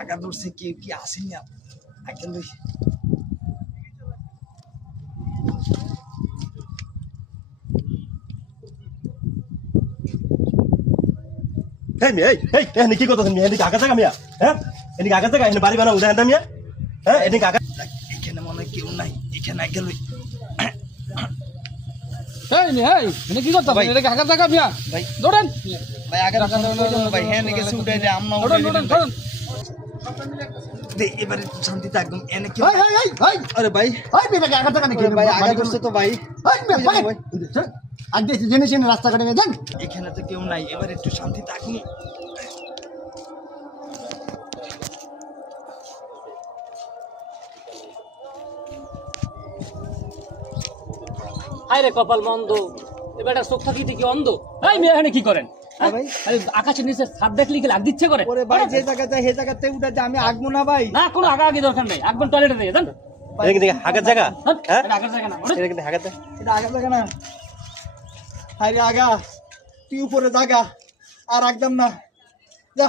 আগা ধরছে কেউ কি আসেনি আগে লই কি কথা তুমি এদিকে আগা থাকা মিয়া হ্যাঁ এদিকে আগা থাকা এখানে বাড়ি বানাবো দেখেন মিয়া হ্যাঁ এদিকে আগা এখানে মনে হয় কেউ নাই এখানে আগে লই কি করতে ভাই আগা থাকা মিয়া ভাই দৌড়েন ভাই আগা ভাই হ্যাঁ গেছে উঠাই দে আমরা দে এবারে শান্তি থাকবো এনে কি আরে ভাই আগা থাকা নাকি ভাই আগা করছে তো ভাই আগে জেনে জেনে রাস্তা কাটে যান এখানে তো কেউ নাই এবার একটু শান্তি থাকুন আরে কপাল মন্দ এবার চোখ থাকি কি অন্ধ এই মেয়ে এখানে কি করেন আকাশের নিচে ছাদ দেখলি কি লাগ দিচ্ছে করে ওরে ভাই যে জায়গা যায় সেই জায়গাতে উঠে যায় আমি আগবো না ভাই না কোনো আগা আগে দরকার নেই একবার টয়লেটে দিয়ে যান এদিকে আগা জায়গা হ্যাঁ এটা আগের জায়গা না এদিকে আগা জায়গা এটা আগা জায়গা না হাই রে আগা তুই উপরে জাগা আর একদম না যা